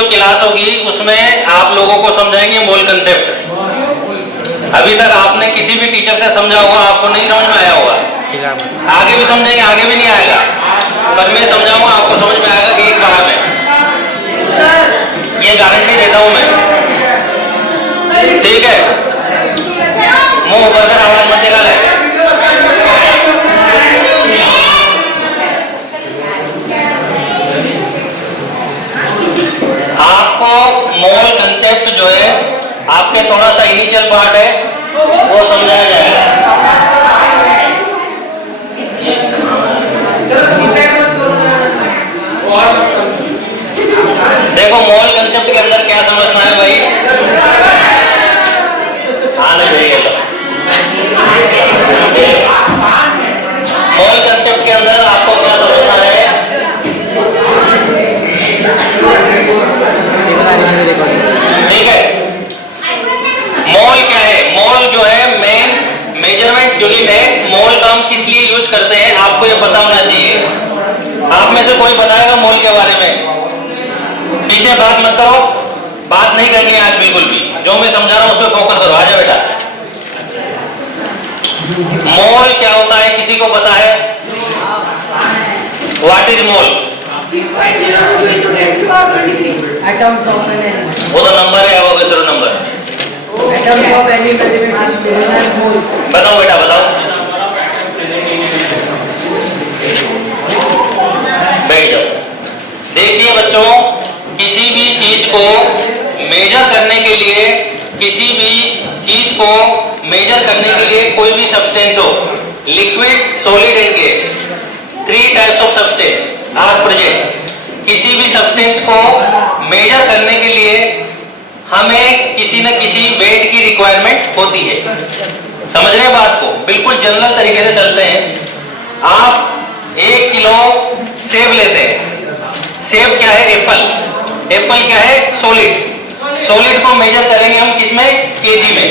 जो क्लास होगी उसमें आप लोगों को समझाएंगे मोल कंसेप्ट। अभी तक आपने किसी भी टीचर से समझा होगा, आपको नहीं समझ में आया होगा, आगे भी समझेंगे, आगे भी नहीं आएगा, पर मैं समझाऊंगा आपको समझ में आएगा कि एक बार में, ये गारंटी देता हूं मैं, ठीक है। मुंह ऊपर कर, आवाज मत निकाले। आपको मोल कंसेप्ट जो है आपके थोड़ा सा इनिशियल पार्ट है वो समझाया जाएगा। देखो मोल कंसेप्ट के अंदर क्या समझना है भाई, आने चाहिए। मोल कंसेप्ट के अंदर आपको क्या समझना है, ठीक है। मोल क्या है, मोल जो है मेन मेजरमेंट यूनिट है। मोल का हम किस लिए यूज करते हैं आपको ये पता होना चाहिए। आप में से कोई बताएगा मोल के बारे में? पीछे बात मत करो, बात नहीं करनी है आज बिल्कुल भी, जो मैं समझा रहा हूं उस पर फोकस करो। आजा बेटा, मोल क्या होता है किसी को पता है? What is mole? वो तो नंबर है, वो कितना नंबर? बताओ बेटा बताओ, बैठ जाओ। देखिए बच्चों, किसी भी चीज को मेजर करने के लिए, किसी भी चीज को मेजर करने के लिए कोई भी सब्सटेंस हो, liquid, solid and gas, 3 types of substance are present. किसी भी सब्सटेंस को मेजर करने के लिए हमें किसी न किसी वेट की रिक्वायरमेंट होती है। समझ रहे हैं बात को? बिल्कुल जनरल तरीके से चलते हैं। आप 1 किलो सेब लेते हैं, सेब क्या है? एप्पल। एप्पल क्या है? सॉलिड। सॉलिड को मेजर करेंगे हम किसमें? केजी में।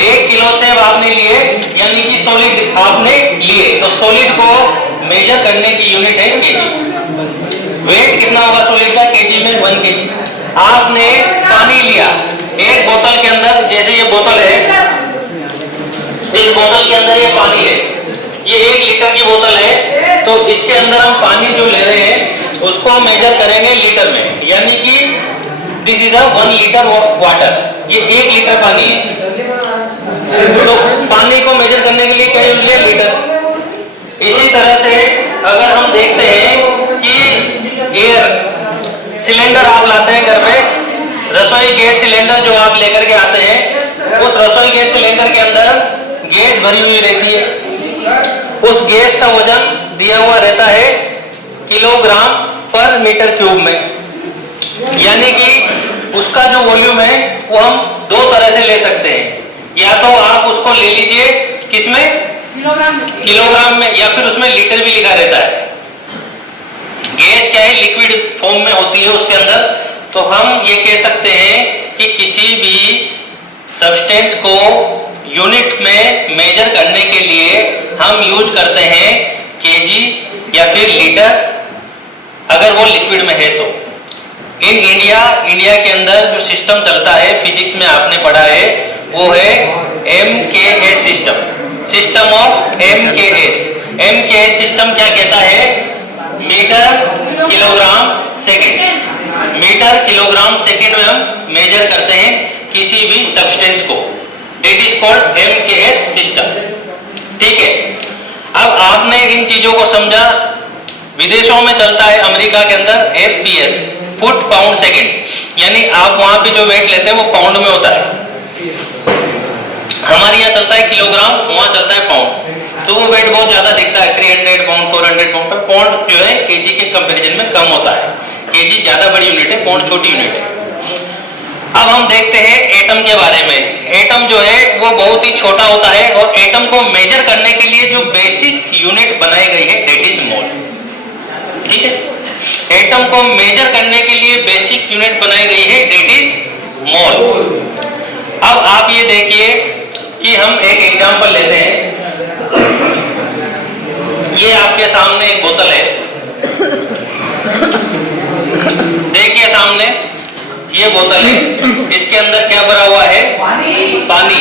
1 किलो सेब आपने लिए, यानी कि सॉलिड आपने लिए, तो सॉलिड को मेजर करने की यूनिट है केजी। वेट कितना होगा सॉलिड का? केजी में 1 केजी। आपने पानी लिया, एक बोतल के अंदर, जैसे ये बोतल है, इस बोतल के अंदर ये पानी है, ये 1 लीटर की बोतल है, तो इसके अंदर हम पानी जो ले रहे हैं उसको मेजर करेंगे लीटर में, यानी कि this is a 1 litre of water. ये 1 लीटर पानी है, तो पानी को मेजर करने के लिए क्या यूज है? लीटर। इसी तरह से अगर हम देखते हैं कि एयर सिलेंडर आप लाते हैं घर में, रसोई गैस सिलेंडर जो आप लेकर के आते हैं, उस रसोई गैस सिलेंडर के अंदर गैस भरी हुई रहती है। उस गैस का वजन दिया हुआ रहता है किलोग्राम पर मीटर क्यूब में, यानी कि उसका जो वॉल्यूम है वो हम 2 तरह से ले सकते हैं। या तो आप उसको ले लीजिए किसमें? किलोग्राम में, या फिर उसमें लीटर भी लिखा रहता है। गैस क्या है? लिक्विड फॉर्म में होती है उसके अंदर, तो हम ये कह सकते हैं कि किसी भी सब्सटेंस को यूनिट में मेजर करने के लिए हम यूज करते हैं केजी या फिर लीटर, अगर वो लिक्विड में है तो। इन इंडिया के अंदर जो सिस्टम चलता है, फिजिक्स में आपने पढ़ा है, वो है MKS system, system of MKS। MKS system क्या कहता है? Metre kilogram second. Metre kilogram second में हम मेजर करते हैं किसी भी सब्सटेंस को, that is called MKS system, ठीक है। अब आपने इन चीजों को समझा। विदेशों में चलता है, अमेरिका के अंदर FPS, फुट पाउंड सेकंड, यानी आप वहां पे जो वेट लेते हैं वो पाउंड में होता है। हमारे यहाँ चलता है किलोग्राम, वहां चलता है पाउंड, तो वो वेट बहुत ज्यादा दिखता है, 300 पाउंड, 400 पाउंड, पर पाउंड जो है केजी के कंपैरिजन में कम होता है। केजी ज्यादा बड़ी यूनिट है, पाउंड छोटी यूनिट है। अब हम देखते हैं एटम के बारे में। एटम जो है वो बहुत ही छोटा होता है, और एटम को मेजर करने के लिए जो बेसिक यूनिट बनाई गई है दैट इज मोल, ठीक है। एटम को मेजर करने के लिए बेसिक यूनिट बनाई गई है दैट इज मोल। अब आप ये देखिए कि हम एक एग्जांपल लेते हैं। ये आपके सामने एक बोतल है, देखिए सामने ये बोतल है, इसके अंदर क्या भरा हुआ है? पानी।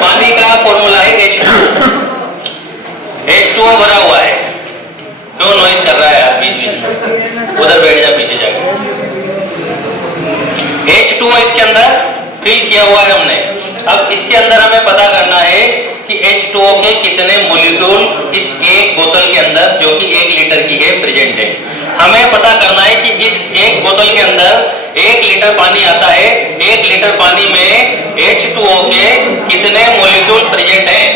पानी का फॉर्मूला है H2O। H2O भरा हुआ है। क्यों नॉइज कर रहा है यार बीच बीच में? उधर बैठ जा पीछे जाकर। H2O इसके अंदर फिल किया हुआ है हमने। अब इसके अंदर हमें पता करना है कि H2O के कितने मॉलिक्यूल इस एक बोतल के अंदर, जो कि 1 लीटर की है, प्रेजेंट है। हमें पता करना है कि इस एक बोतल के अंदर 1 लीटर पानी आता है, 1 लीटर पानी में H2O के कितने मॉलिक्यूल प्रेजेंट हैं।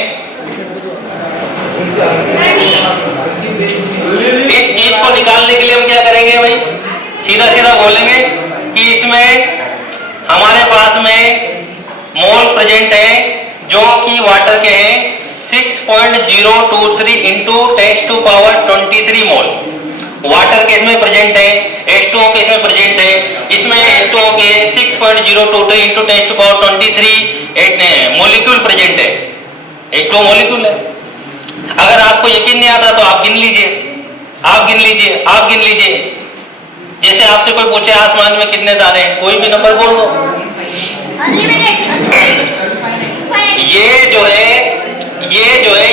इस चीज को निकालने के लिए हम क्या करेंगे भाई? सीधा सीधा बोलेंगे कि इसमें हमारे पास में मोल प्रेजेंट है जो कि वाटर के हैं 6.023 इंटू 10⁻23 मोल वाटर के इसमें प्रेजेंट है। H2O के इसमें प्रेजेंट है। इसमें H2O के 6.023 इंटू 10⁻23 मॉलिक्यूल प्रेजेंट है। H2O मॉलिक्यूल है। अगर आपको यकीन नहीं आता तो आप गिन लीजिए, आप गिन लीजिए, आप गिन लीजिए। जैसे आपसे कोई पूछे आसमान में कितने तारे हैं, कोई भी नंबर बोल दो।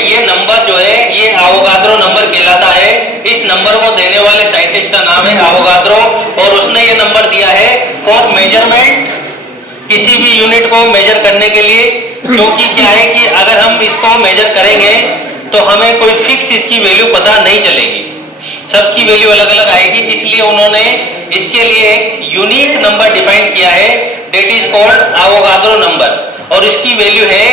ये नंबर जो है ये एवोगाद्रो नंबर कहलाता है। इस नंबर को देने वाले साइंटिस्ट का नाम है एवोगाद्रो, और उसने ये नंबर दिया है फॉर मेजरमेंट, किसी भी यूनिट को मेजर करने के लिए। क्योंकि क्या है कि अगर हम इसको मेजर करेंगे तो हमें कोई फिक्स इसकी वैल्यू पता नहीं चलेगी, सबकी वैल्यू अलग अलग आएगी। इसलिए उन्होंने इसके लिए एक यूनिक नंबर डिफाइन किया है, that is called Avogadro number, और इसकी वैल्यू है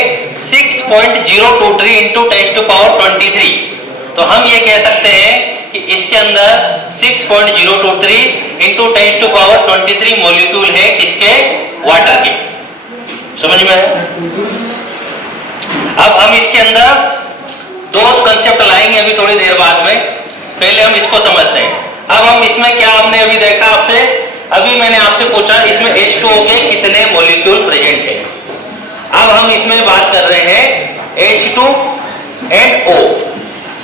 6.023 इंटू 10⁻23। तो हम ये कह सकते हैं कि इसके अंदर 6.023 इंटू 10⁻23 मॉलिक्यूल है किसके? वाटर के। समझ में आया? अब हम इसके अंदर दो कंसेप्ट लाएंगे अभी थोड़ी देर बाद में। पहले हम इसको समझते हैं। अब हम इसमें क्या हमने अभी देखा आपसे, अभी मैंने आपसे पूछा इसमें H2O के कितने मॉलिक्यूल प्रेजेंट है। अब हम इसमें बात कर रहे हैं H2NO।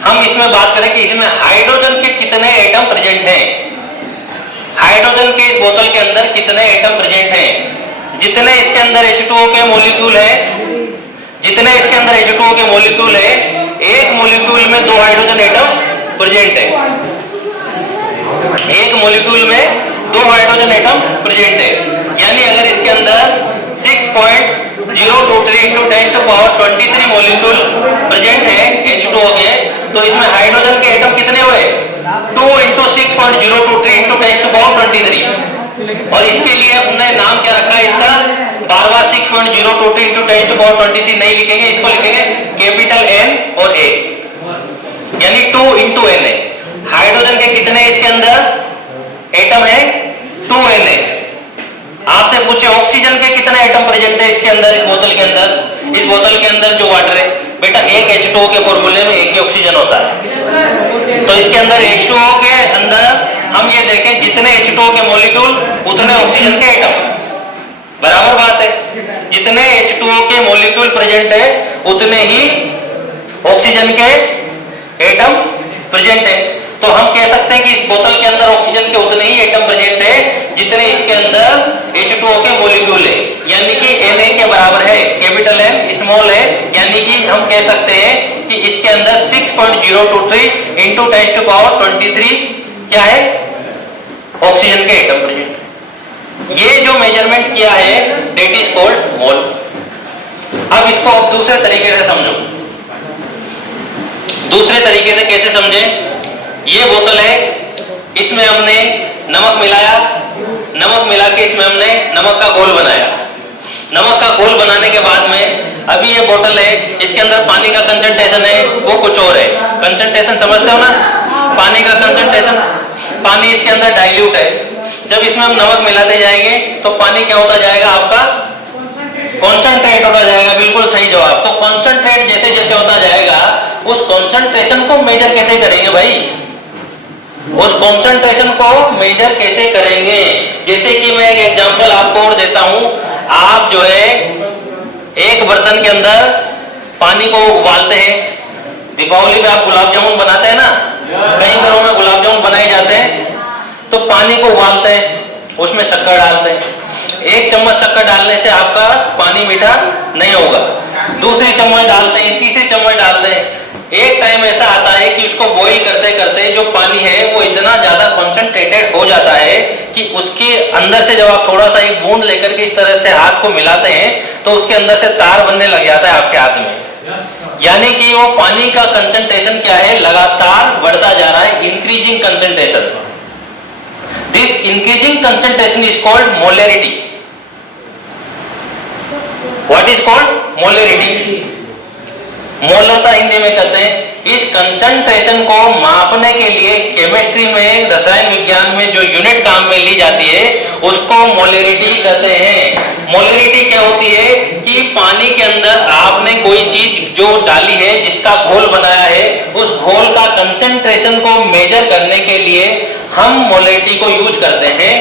हम इसमें बात करें कि इसमें हाइड्रोजन के कितने एटम प्रेजेंट हैं। हाइड्रोजन के इस बोतल के अंदर कितने एटम प्रेजेंट हैं। जितने इसके अंदर H2O के मॉलिक्यूल है, जितने इसके अंदर H2O के मॉलिक्यूल है, एक मॉलिक्यूल में 2 हाइड्रोजन एटम प्रेजेंट है। एक मॉलिक्यूल में 2 हाइड्रोजन एटम प्रेजेंट है। यानी अगर इसके अंदर 6.023 इंटू 10⁻23 मॉलिक्यूल प्रेजेंट है H2O के, तो इसमें हाइड्रोजन के एटम कितने हुए? 2 इंटू 6.023 इंटू 10⁻23। और इसके लिए हमने नाम क्या रखा है इसका? बार बार 6.023 इंटू 10⁻23 नहीं लिखेंगे, इसको लिखेंगे कैपिटल N और A, यानी 2 इंटू N है। हाइड्रोजन के कितने इसके अंदर एटम है? 2N है। आपसे पूछे ऑक्सीजन के कितने एटम प्रेजेंट है इसके अंदर, इस बोतल के अंदर? इस बोतल के अंदर जो वाटर है बेटा, एक H2O के फॉर्मूले में एक ही ऑक्सीजन होता है। तो इसके अंदर H2O के अंदर हम ये देखें जितने H2O के मॉलिक्यूल उतने ऑक्सीजन के एटम, बराबर बात है। जितने H2O के मॉलिक्यूल प्रेजेंट है उतने ही ऑक्सीजन के एटम प्रेजेंट है। तो हम कह सकते हैं कि इस बोतल के अंदर ऑक्सीजन के उतने ही एटम प्रेजेंट है जितने इसके अंदर H2O के मॉलिक्यूल है, यानी कि Na के बराबर है, कैपिटल N स्मॉल है। यानी कि हम कह सकते हैं कि इसके अंदर 6.023 इंटू 10⁻23 क्या है? ऑक्सीजन के एटम प्रेजेंट है। ये जो मेजरमेंट किया है डेट इज कॉल्ड मोल। अब इसको अब दूसरे तरीके से समझो। दूसरे तरीके से कैसे समझे? ये बोतल है, इसमें हमने नमक मिलाया, नमक मिला के इसमें हमने नमक का घोल बनाया। नमक का घोल बनाने के बाद में अभी ये बोतल है, इसके अंदर पानी का कंसंट्रेशन है वो कुछ और है। कंसंट्रेशन समझते हो ना? पानी का कंसंट्रेशन, पानी इसके अंदर डाइल्यूट है। जब इसमें हम नमक मिलाते जाएंगे तो पानी क्या होता जाएगा? आपका कॉन्सेंट्रेट होता जाएगा। बिल्कुल सही जवाब। तो कॉन्सेंट्रेट जैसे जैसे होता जाएगा उस कॉन्सेंट्रेशन को मेजर कैसे करेंगे भाई? उस कॉन्सेंट्रेशन को मेजर कैसे करेंगे? जैसे कि मैं एक एग्जांपल आपको और देता हूं। आप जो है एक बर्तन के अंदर पानी को उबालते हैं। दीपावली में आप गुलाब जामुन बनाते हैं ना, कई घरों में गुलाब जामुन बनाए जाते हैं। तो पानी को उबालते हैं, उसमें शक्कर डालते हैं। 1 चम्मच शक्कर डालने से आपका पानी मीठा नहीं होगा। दूसरी चम्मच डालते हैं, तीसरी चम्मच डालते हैं। एक टाइम ऐसा आता है कि उसको बॉईल करते करते जो पानी है वो इतना ज्यादा कॉन्सेंट्रेटेड हो जाता है कि उसके अंदर से जब आप थोड़ा सा एक बूंद लेकर के इस तरह से हाथ को मिलाते हैं तो उसके अंदर से तार बनने लग जाता है आपके हाथ में। यानी कि वो पानी का कंसंट्रेशन क्या है, लगातार बढ़ता जा रहा है, increasing concentration. This increasing concentration is called molarity. What is called molarity? मोलरता हिंदी में कहते हैं। इस कंसंट्रेशन को मापने के लिए केमिस्ट्री में, रसायन विज्ञान में जो यूनिट काम में ली जाती है उसको मोलरिटी कहते हैं। मोलरिटी क्या होती है कि पानी के अंदर आपने कोई चीज जो डाली है, जिसका घोल बनाया है, उस घोल का कंसंट्रेशन को मेजर करने के लिए हम मोलरिटी को यूज करते हैं।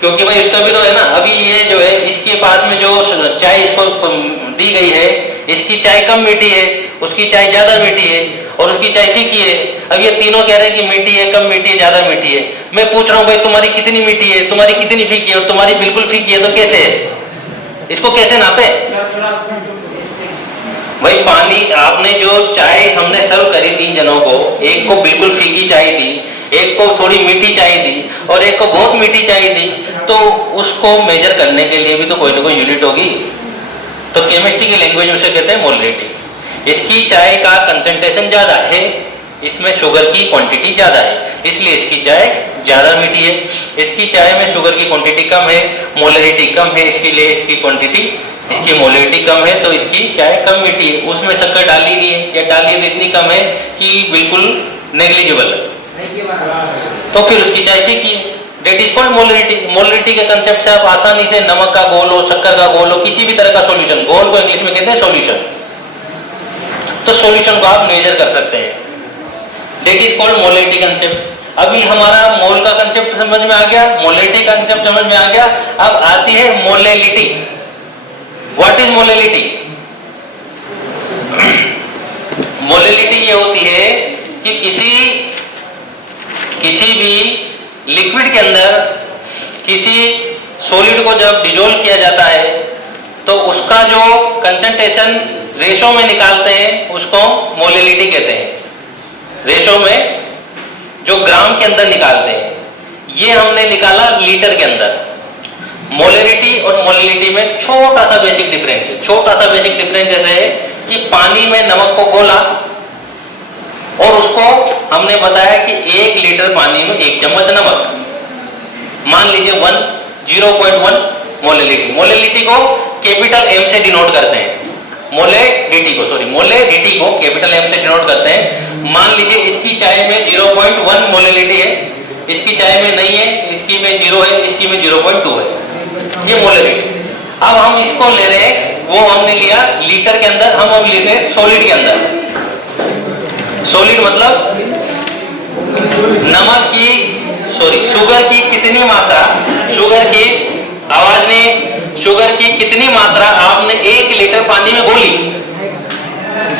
क्योंकि भाई उसका भी तो है ना, अभी ये जो है इसके पास में जो चाय इसको दी गई है, इसकी चाय कम मीठी है, उसकी चाय ज्यादा मीठी है और उसकी चाय फीकी है। अब ये तीनों कह रहे हैं कि मीठी है, कम मीठी है, ज्यादा मीठी है। मैं पूछ रहा हूं भाई तुम्हारी कितनी मीठी है, तुम्हारी कितनी फीकी है और तुम्हारी बिल्कुल फीकी है, तो कैसे है? इसको कैसे नापे भाई? पानी आपने जो चाय हमने सर्व करी 3 जनों को, एक को बिल्कुल फीकी चाय दी, एक को थोड़ी मीठी चाय दी और एक को बहुत मीठी चाय दी, तो उसको मेजर करने के लिए भी तो कोई ना कोई यूनिट होगी। तो केमिस्ट्री की लैंग्वेज में उसे कहते हैं मोलरिटी। इसकी चाय का कंसंट्रेशन ज्यादा है, इसमें शुगर की क्वांटिटी ज्यादा है, इसलिए इसकी चाय ज्यादा मीठी है। इसकी चाय में शुगर की क्वांटिटी कम है, मोलरिटी कम है, इसलिए इसकी क्वांटिटी, इसकी मोलरिटी कम है, तो इसकी चाय कम मीठी है। उसमें शक्कर डाली नहीं है या डाली है तो इतनी कम है कि बिल्कुल नेग्लिजिबल है, तो फिर उसकी चाय फीकी है। That is called molarity. Molarity के कंसेप्ट से आप आसानी से नमक का घोल हो, शक्कर का घोल हो, किसी भी तरह का सॉल्यूशन, घोल को इंग्लिश में कहते हैं सॉल्यूशन, तो सॉल्यूशन को आप मेजर कर सकते हैं। That is called molarity concept. अभी हमारा मोल का कंसेप्ट समझ में आ गया, मोलरिटी का कंसेप्ट समझ में आ गया। अब आती है molality. What is molality? Molality ये होती है कि किसी भी लिक्विड के अंदर किसी सॉलिड को जब डिजोल्व किया जाता है तो उसका जो कंसंट्रेशन रेशो में निकालते हैं उसको मोलेलिटी कहते हैं। रेशो में जो ग्राम के अंदर निकालते हैं, ये हमने निकाला लीटर के अंदर। मोलेरिटी और मोलेलिटी में छोटा सा बेसिक डिफरेंस है। छोटा सा बेसिक डिफरेंस ऐसे है कि पानी में नमक को घोला और उसको हमने बताया कि 1 लीटर पानी में 1 चम्मच नमक, मान लीजिए 0.1 मोलेलिटी। मोलेलिटी को कैपिटल एम से डिनोट करते हैं, मोलेरिटी को कैपिटल एम से डिनोट करते हैं। मान लीजिए इसकी चाय में 0.1 मोलेलिटी है, इसकी चाय में नहीं है, इसकी में 0 है, इसकी में 0.2 है, ये मोलेलिटी। अब हम इसको ले रहे हैं, वो हमने लिया लीटर के अंदर, हम अब लेते हैं सॉलिड के अंदर। सॉलिड मतलब नमक की शुगर की कितनी मात्रा, शुगर की कितनी मात्रा आपने 1 लीटर पानी में घोली।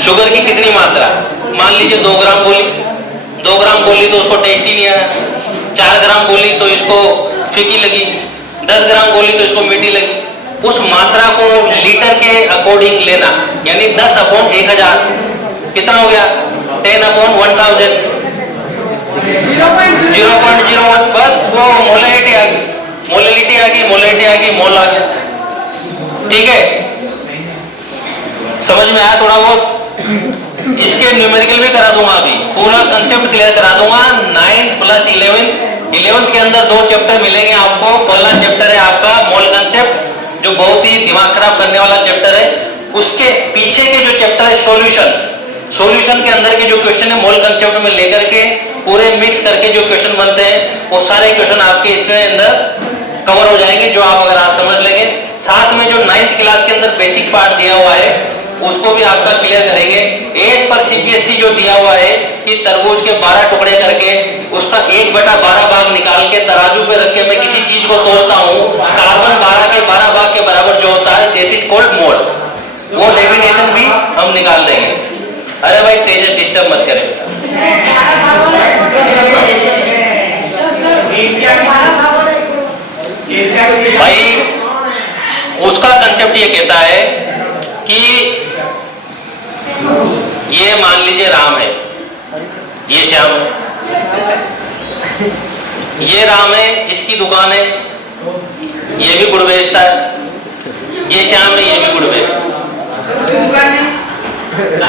शुगर की कितनी मात्रा, मान लीजिए 2 ग्राम घोली, 2 ग्राम घोली तो उसको टेस्ट ही नहीं आया। 4 ग्राम घोली तो इसको फीकी लगी, 10 ग्राम घोली तो इसको मीठी लगी। उस मात्रा को लीटर के अकॉर्डिंग लेना, यानी 10/1000 कितना हो गया? 10/1000, 0.01, बस वो मोलेलिटी आ गई, मोल आ गया। ठीक है, समझ में आया थोड़ा बहुत? इसके न्यूमेरिकल भी करा दूंगा, अभी पूरा कंसेप्ट क्लियर करा दूंगा। 9th + 11th के अंदर 2 चैप्टर मिलेंगे आपको। पहला चैप्टर है आपका मोल कंसेप्ट, जो बहुत ही दिमाग खराब करने वाला चैप्टर है। उसके पीछे के जो चैप्टर है सॉल्यूशन के अंदर के जो क्वेश्चन है मोल कंसेप्ट में लेकर के पूरे मिक्स करके जो क्वेश्चन बनते हैं, वो सारे क्वेश्चन आपके इसमें अंदर कवर हो जाएंगे, जो आप अगर आप समझ लेंगे। साथ में जो 9th क्लास के अंदर बेसिक पार्ट दिया हुआ है उसको भी आपका क्लियर करेंगे। एज पर CBSE जो दिया हुआ है कि तरबूज के 12 टुकड़े करके उसका 1/12 भाग निकाल के तराजू पे रख के मैं किसी चीज को तोलता हूँ, कार्बन 12 के 12 भाग के बराबर जो होता है, दैट इज कॉल्ड मोल। वो डेफिनेशन भी हम निकाल देंगे। अरे भाई तेज डिस्टर्ब मत करें बेटा। कंसेप्ट ये कहता है कि ये मान लीजिए राम है, ये श्याम है, ये राम है, इसकी दुकान है, ये भी गुड़ बेचता है, ये श्याम है, ये भी गुड़ बेचता है,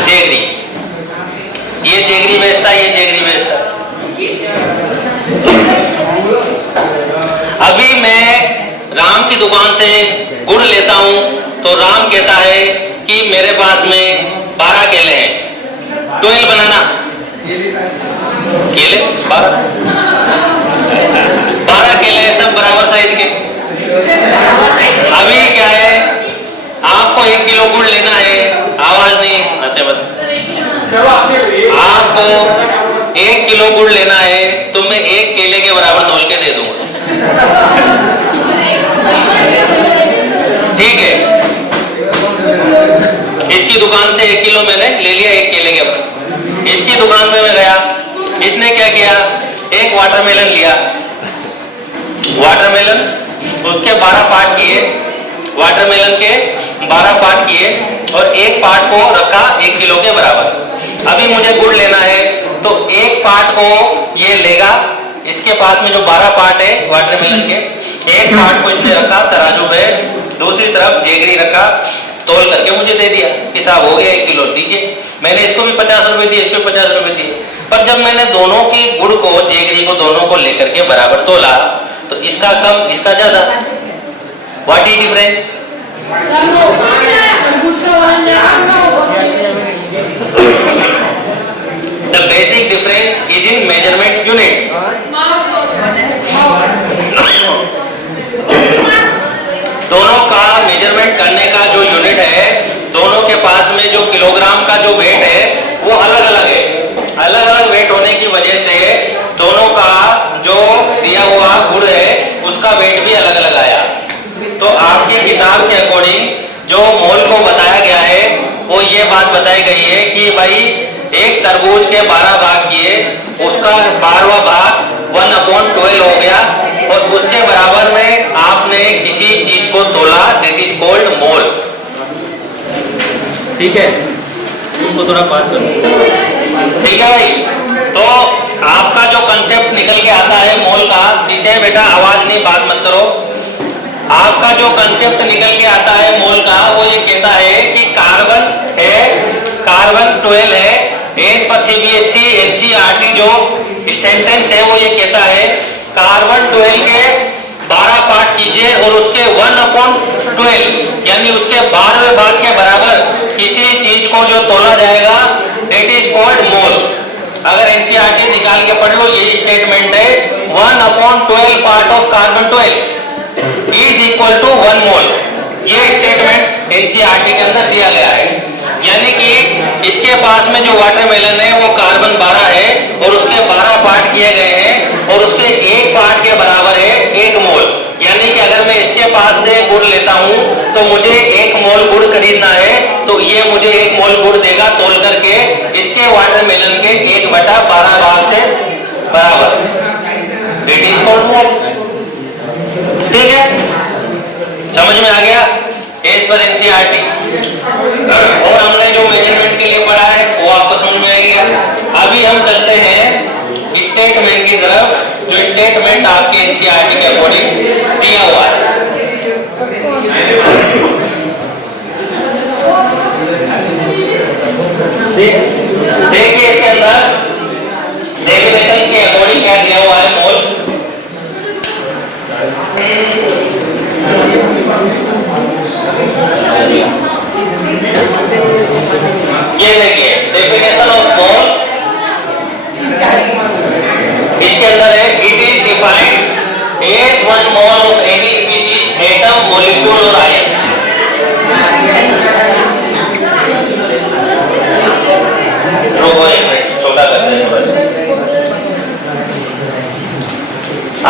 जेगरी, ये जेगरी बेचता है, ये जेगरी बेचता है। अभी मैं राम की दुकान से गुड़ लेता हूं तो राम कहता है कि मेरे पास में 12 केले हैं, 12 बनाना, केले 12 केले सब बराबर साइज के। अभी क्या है, आपको 1 किलो गुड़ लेना है, आवाज नहीं, अच्छे मत, आपको 1 किलो गुड़ लेना है तो मैं 1 केले के बराबर तोल के दे दूंगा, ठीक है। इसकी दुकान से 1 किलो मैंने ले लिया 1 केले के बराबर। इसकी दुकान में मैं गया, इसने क्या किया, एक वाटरमेलन लिया, वाटरमेलन उसके 12 पार्ट किए, वाटरमेलन के 12 पार्ट किए और एक पार्ट को रखा 1 किलो के बराबर। अभी मुझे गुड़ लेना है तो एक पार्ट को ये लेगा, इसके पास में जो 12 पार्ट है वाटरमेलन के, एक पार्ट को इसने रखा तराजू पे, दूसरी तरफ जेगरी रखा, तोल करके मुझे दे दिया कि साहब हो गया 1 किलो दीजिए। मैंने इसको भी 50 रुपए दिए, इसको भी 50 रुपए दिए, पर जब मैंने दोनों की गुड़ को, जेगरी को दोनों को लेकर के बराबर तोला तो इसका कम, इसका ज्यादा। What is difference? The basic difference is in measurement unit. दोनों का मेजरमेंट करने का जो यूनिट है, दोनों के पास में जो किलोग्राम का जो वेट है वो अलग अलग है। अलग अलग वेट होने की वजह से दोनों का जो दिया हुआ गुड़ है उसका वेट भी अलग अलग आया। तो आपकी किताब के अकॉर्डिंग जो मोल को बताया गया है वो ये बात बताई गई है कि भाई एक तरबूज के 12 भाग किए, उसका 12वां भाग 1/12 हो गया और उसके बराबर में आपने किसी चीज को तोला, दैट इज कॉल्ड मोल, ठीक है। उसको थोड़ा बात करो, ठीक है भाई। तो आपका जो कंसेप्ट निकल के आता है मोल का, नीचे बेटा आवाज नहीं, बात मत करो। आपका जो कंसेप्ट निकल के आता है मोल का वो ये कहता है कि कार्बन है, कार्बन 12 है। एज पर सीबीएसई एनसीईआरटी जो सेंटेंस है वो ये कहता है कार्बन 12 के 12 पार्ट कीजिए और उसके 1/12 यानी उसके 12वें भाग के बराबर किसी चीज को जो तोला जाएगा दैट इज कॉल्ड मोल। अगर एनसीईआरटी निकाल के पढ़ लो, यही स्टेटमेंट है 1/12 part of carbon 12 is equal to 1 mole. ये स्टेटमेंट एनसीईआरटी के अंदर दिया गया है, यानी कि इसके पास में जो वाटरमेलन है वो कार्बन 12 है और उसके 12 पार्ट किए गए हैं और उसके एक पार्ट के बराबर है 1 मोल। यानी कि अगर मैं इसके पास से गुड़ लेता हूं तो मुझे 1 मोल गुड़ खरीदना है तो ये मुझे 1 मोल गुड़ देगा तोल करके इसके वाटरमेलन के 1/12 भाग से बराबर, इट इज कॉल्ड मोल, ठीक है। समझ में आ गया? As per NCERT. और हमने जो मेजरमेंट के लिए पढ़ा है वो आपको समझ में आ गया। अभी हम चलते हैं स्टेटमेंट की तरफ, जो स्टेटमेंट आपके एनसीईआरटी के अकॉर्डिंग दिया हुआ है। देखिए इसके अंदर डेफिनेशन के अकॉर्डिंग क्या दिया हुआ है मोल। ये देखिए डेफिनेशन ऑफ मोल, इसके अंदर है it is defined as 1 mole of any species atom molecule और आयन। रोको एक मिनट, छोटा करते हैं थोड़ा।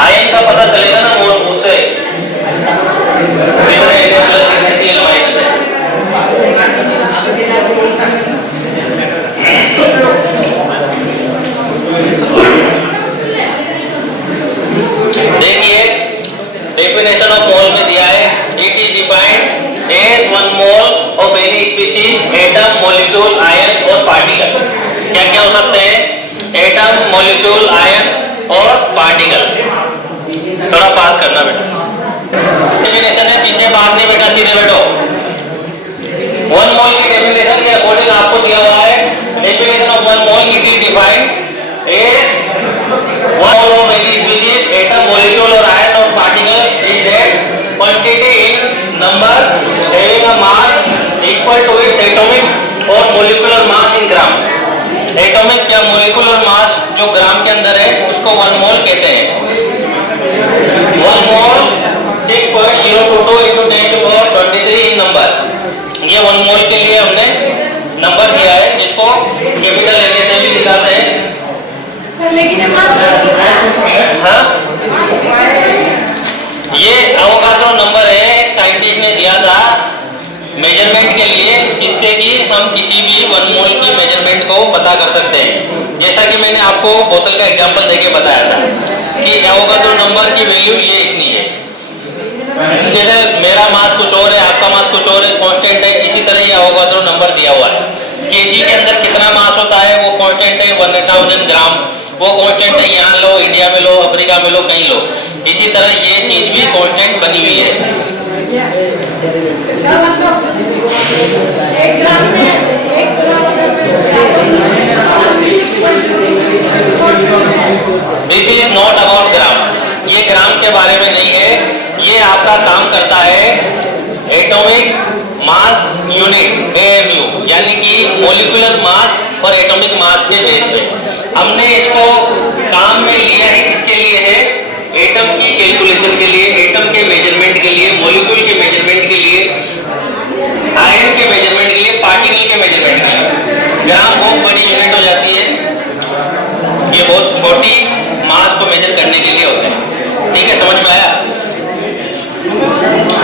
आयन का पता चलेगा ना मोल उससे, देखिए डेफिनेशन ऑफ मोल में दिया है it is defined has 1 mole of any species atom, molecule, ion और particle। क्या क्या हो सकते हैं? एटम, मॉलिक्यूल, आयन और पार्टिकल। थोड़ा पास करना बेटा। डेफिनेशन है, पीछे बात नहीं बेटा, सीधे बैठो। 1 मोल की डेफिनेशन के अकॉर्डिंग आपको दिया हुआ है। Definition of 1 mole it is defined as 1 mole of any species atom, molecule और आयन और particle is that quantity in number having a mass equal to its atomic और molecular mass in gram. Atomic या molecular mass जो gram के अंदर है उसको 1 मोल कहते हैं। 1 मोल 6.022 into 10⁻23 इन नंबर। ये 1 मोल के लिए हमने नंबर दिया है, जिसको कैपिटल लेटर से भी दिखाते हैं। हाँ, ये एवोगाड्रो नंबर है, एक साइंटिस्ट ने दिया था मेजरमेंट के लिए, जिससे कि हम किसी भी 1 मोल की मेजरमेंट को पता कर सकते हैं। जैसा कि मैंने आपको बोतल का एग्जांपल देके बताया था कि एवोगाड्रो नंबर की वैल्यू ये इतनी है। जैसे मेरा मास कुछ और है, आपका मास कुछ और है, कांस्टेंट है, इसी तरह ये एवोगाड्रो नंबर दिया हुआ है। केजी के अंदर कितना मास होता है वो कांस्टेंट है, 1000 ग्राम वो कांस्टेंट है। यहाँ लो, इंडिया में लो, अफ्रीका में लो, कहीं लो, इसी तरह ये चीज भी कांस्टेंट बनी हुई है। दिस इज नॉट अबाउट ग्राम, ये ग्राम के बारे में नहीं है। ये आपका काम करता है एटॉमिक मास यूनिट AMU, यानी कि मॉलिक्यूलर मास और एटॉमिक मास के बेस पे। हमने इसको काम में लिया है, किसके लिए है? एटम की कैलकुलेशन के लिए, एटम के मेजरमेंट के लिए, मॉलिक्यूल के मेजरमेंट के लिए, आयन के मेजरमेंट के लिए, पार्टिकल के मेजरमेंट के लिए। ग्राम बहुत बड़ी यूनिट हो जाती है, ये बहुत छोटी मास को मेजर करने के लिए होते हैं। ठीक है, समझ में आया?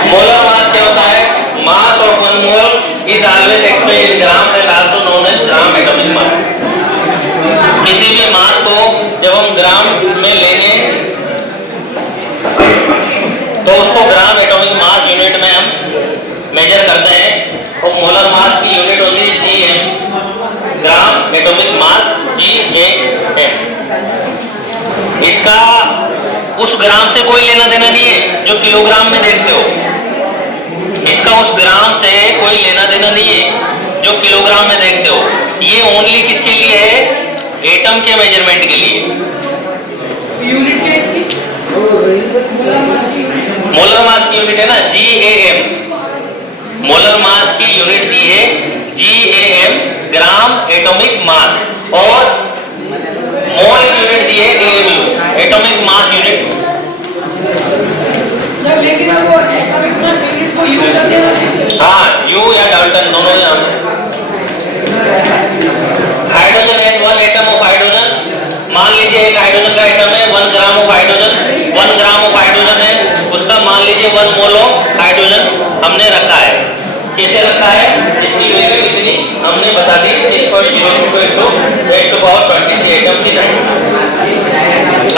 मोलर मास क्या होता है? Mass of 1 mole is always expressed in gram and also known as gram atomic mass. किसी भी मास को जब हम ग्राम में लेंगे तो उसको ग्राम एटॉमिक मास यूनिट में हम मेजर करते हैं। और मोलर मास की यूनिट होती है GM, ग्राम एटॉमिक मास, GAM। इसका उस ग्राम से कोई लेना देना नहीं है जो किलोग्राम में देखते हो। इसका उस ग्राम से कोई लेना देना नहीं है जो किलोग्राम में देखते हो। ये ओनली किसके लिए है? एटम के मेजरमेंट के लिए। यूनिट क्या है इसकी? मोलर मास की यूनिट है ना, GAM। मोलर मास की यूनिट दी है GAM, ग्राम एटॉमिक मास, और मोल की यूनिट दी है AMU, atomic mass unit. Sir लेकिन अब वो एटॉमिक मास यूनिट को यू कर देना चाहिए। हाँ, यू या डाल्टन दोनों यहाँ। हाइड्रोजन है 1 एटम ऑफ हाइड्रोजन। मान लीजिए एक हाइड्रोजन का एटम है 1 gram of hydrogen, 1 gram of hydrogen है, उसका मान लीजिए 1 मोल ऑफ हाइड्रोजन हमने रखा है। कैसे रखा है? इसकी वैल्यू इतनी हमने बता दी, 6.022 into 10⁻23 एटम की नाइट्रोजन।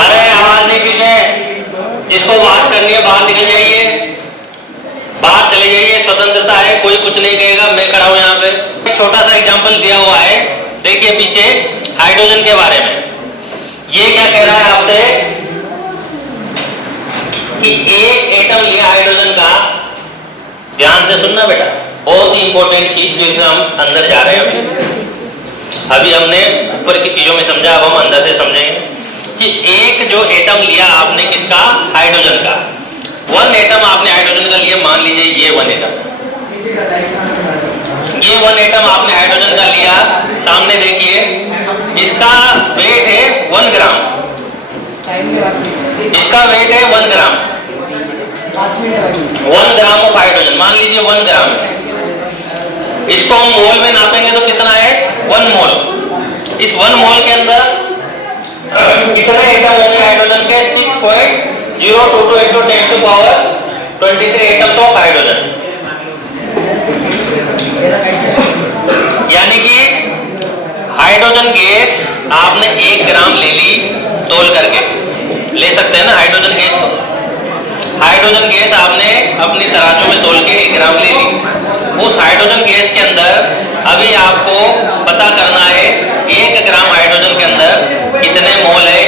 अरे आवाज नहीं पीछे, जिसको बात करनी है बाहर निकल जाइए, बाहर चले जाइए, स्वतंत्रता है, कोई कुछ नहीं कहेगा, मैं खड़ा हूं यहाँ पे। एक छोटा सा एग्जांपल दिया हुआ है, देखिए पीछे हाइड्रोजन के बारे में। ये क्या कह रहा है आपसे कि एक एटम लिया हाइड्रोजन का, ध्यान से सुनना बेटा, बहुत ही इंपॉर्टेंट चीज जिसमें हम अंदर जा रहे हैं। अभी हमने ऊपर की चीजों में समझा, अब हम अंदर से समझेंगे कि एक जो एटम लिया आपने किसका? हाइड्रोजन का। 1 एटम आपने हाइड्रोजन का लिया, मान लीजिए ये 1 एटम, ये 1 एटम आपने हाइड्रोजन का लिया। सामने देखिए, इसका वेट है 1 ग्राम, इसका वेट है 1 ग्राम। 1 ग्राम ऑफ हाइड्रोजन, मान लीजिए 1 ग्राम। इसको हम मोल में नापेंगे तो कितना है? 1 मोल। इस 1 मोल के अंदर कितने एटम होंगे हाइड्रोजन के? 6.022 into 10⁻23 एटम्स ऑफ हाइड्रोजन। यानी कि हाइड्रोजन गैस आपने 1 ग्राम ले ली तोल करके, ले सकते हैं ना हाइड्रोजन गैस को। हाइड्रोजन गैस आपने अपनी तराजू में तोल के 1 ग्राम ले ली। उस हाइड्रोजन गैस के अंदर अभी आपको पता करना है 1 ग्राम हाइड्रोजन के अंदर कितने मोल है,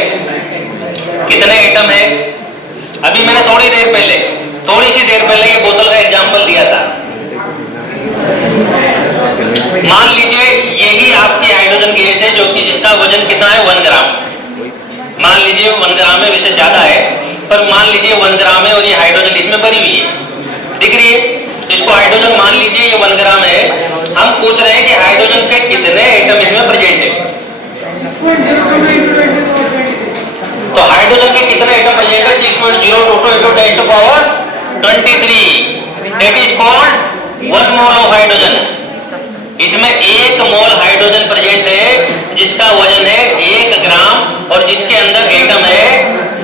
कितने एटम है। अभी मैंने थोड़ी सी देर पहले ये बोतल का एग्जांपल दिया था। मान लीजिए यही आपकी हाइड्रोजन गैस है जो कि जिसका वजन कितना है 1 ग्राम। मान लीजिए 1 ग्राम है, वैसे ज्यादा है पर मान लीजिए 1 ग्राम है और ये हाइड्रोजन इसमें भरी हुई है, दिख रही है। इसको हाइड्रोजन मान लीजिए ये 1 ग्राम है। हम पूछ रहे हैं कि हाइड्रोजन के कितने एटम इसमें प्रेजेंट है। तो हाइड्रोजन के कितने एटम प्रेजेंट है? 6.022 into 10 to power 23, that is called 1 mole of hydrogen. इसमें 1 मोल हाइड्रोजन प्रेजेंट है जिसका वजन है 1 ग्राम और जिसके अंदर एटम है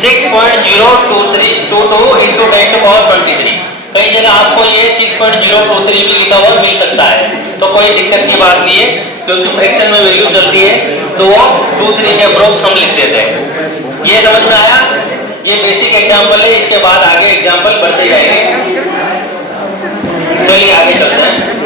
6.022 into 10 to power 23। कई जगह आपको ये 6.023 भी लिखा हुआ मिल सकता है, तो कोई दिक्कत की बात नहीं है क्योंकि फ्रैक्शन में वैल्यू चलती है तो वो 2-3 के अप्रोक्स हम लिख देते हैं। ये समझ में आया? ये बेसिक एग्जांपल है, इसके बाद आगे एग्जांपल बढ़ते जाएंगे। चलिए आगे चलते हैं।